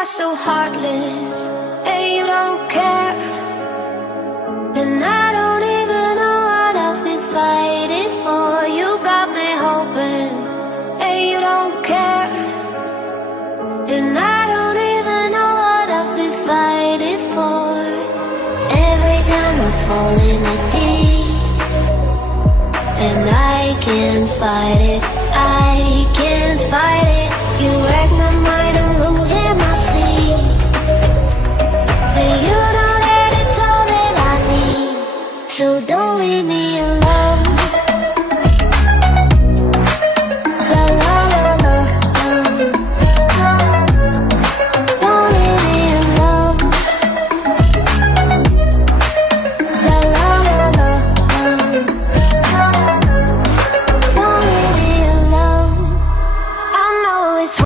are so heartless, and you don't care. And I don't even know what I've been fighting for. You got me hoping, and you don't care. And I don't even know what I've been fighting for. Every time I fall in the deep, and I can't fight it, I can't fight it. You wreck my mind, I'm losing my sleep. And you know that it's all that I need, so don't leave me alone. La la la la, don't leave me alone. La la la la, don't leave me alone. I know it's